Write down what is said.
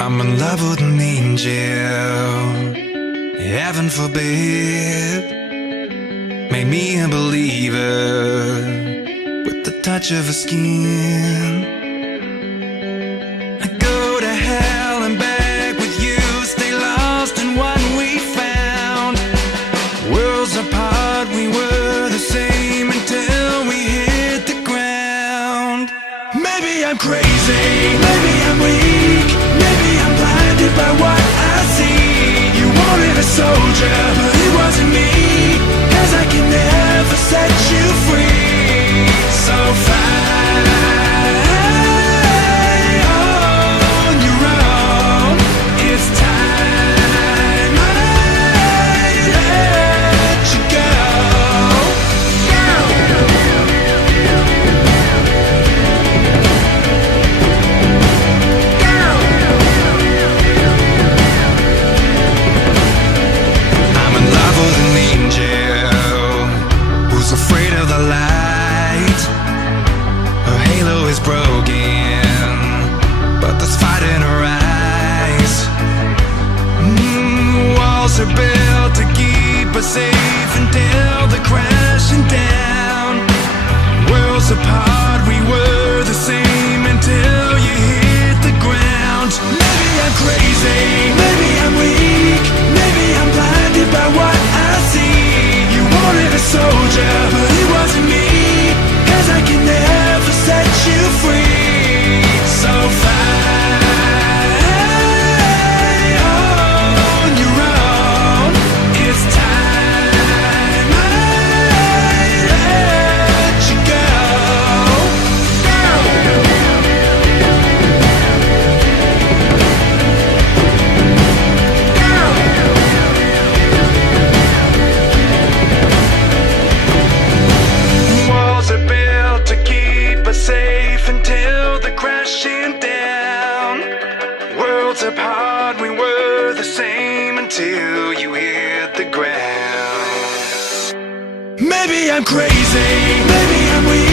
I'm in love with an angel, heaven forbid. Made me a believer with the touch of her skin. I go to hell and back with you, stay lost in what we found. Worlds apart, we were the same until we hit the ground. Maybe I'm crazy, maybe I'm weak, maybe I'm blinded by what I see. You wanted a soldier, but it wasn't me, 'cause I can never set you free. So fly on your own, it's time I let you go. I'm in love with an angel who's afraid of the light. Her halo is broken, but there's fight in her eyes. Walls are built to keep us safe until they're crashing down. Worlds apart, we were the same until you hit the ground. Maybe I'm crazy, maybe I'm weak, maybe I'm blinded by what I see. You wanted a soldier, but it wasn't me, 'cause I can never set you free. So fly on your own, it's time I let you go. Walls are built to keep us safe until they're crashing down. Worlds apart, we were the same until you hit the ground. Maybe I'm crazy, maybe I'm weak,